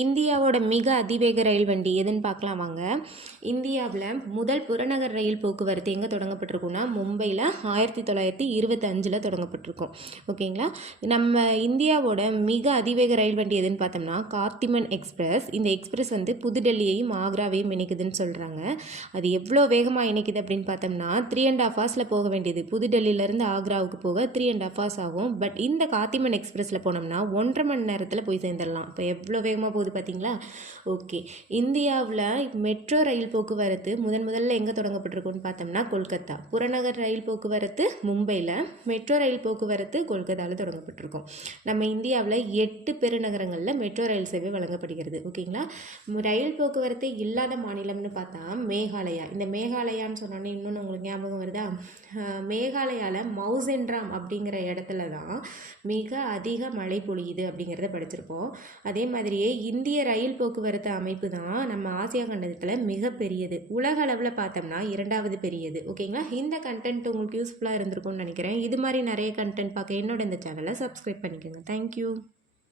இந்தியாவோட மிக அதிவேக ரயில் வண்டி எதுன்னு பார்க்கலாம் வாங்க. இந்தியாவில் முதல் புறநகர் ரயில் போக்குவரத்து எங்கே தொடங்கப்பட்டிருக்குன்னா மும்பையில் 1925 தொடங்கப்பட்டிருக்கும். ஓகேங்களா. நம்ம இந்தியாவோட மிக அதிவேக ரயில் வண்டி எதுன்னு பார்த்தோம்னா கார்த்திமன் எக்ஸ்பிரஸ். இந்த எக்ஸ்பிரஸ் வந்து புதுடெல்லியையும் ஆக்ராவையும் இணைக்குதுன்னு சொல்கிறாங்க. அது எவ்வளோ வேகமாக இணைக்குது அப்படின்னு பார்த்தோம்னா 3.5 ஹவர்ஸில் போக வேண்டியது புதுடெல்லியிலேருந்து ஆக்ராவுக்கு போக 3.5 ஹவர்ஸ் ஆகும். பட் இந்த கார்த்திமன் எக்ஸ்பிரஸில் போனோம்னா 1.5 மணி நேரத்தில் போய் சேர்ந்துடலாம். இப்போ எவ்வளோ வேகமாக போகுது பார்த்தீங்களா. ஓகே, இந்தியாவில் மெட்ரோ ரயில் போக்குவரத்து முதல்ல எங்கே தொடங்கப்பட்டிருக்குன்னு பார்த்தோம்னா கொல்கத்தா. புறநகர் ரயில் போக்குவரத்து மும்பையில், மெட்ரோ ரயில் போக்குவரத்து கொல்கத்தாவில் தொடங்கப்பட்டிருக்கும். நம்ம இந்தியாவில் 8 பெருநகரங்களில் மெட்ரோ ரயில் சேவை வழங்கப்படுகிறது. ஓகேங்களா. ரயில் போக்குவரத்து இல்லாத மாநிலம்னு பார்த்தா மேகாலயா. இந்த மேகாலயான்னு சொன்னோன்னே இன்னொன்று உங்களுக்கு ஞாபகம் வருதா? மேகாலயாவில் மவுசென்ட்ராம் அப்படிங்கிற இடத்துல தான் மிக அதிக மழை பொழியுது அப்படிங்கிறத படிச்சிருப்போம். அதே மாதிரியே இந்திய ரயில் போக்குவரத்து அமைப்பு தான் நம்ம ஆசியா கண்டத்தில் மிகப்பெரியது. உலக அளவில் பார்த்தோம்னா 2வது பெரியது. ஓகேங்களா. இந்த கண்டென்ட் உங்களுக்கு யூஸ்ஃபுல்லாக இருந்திருக்கும்னு நினைக்கிறேன். இது மாதிரி நிறைய கண்டென்ட் பார்க்க என்னோட இந்த சேனலை சப்ஸ்கிரைப் பண்ணிக்கோங்க. தேங்க்யூ.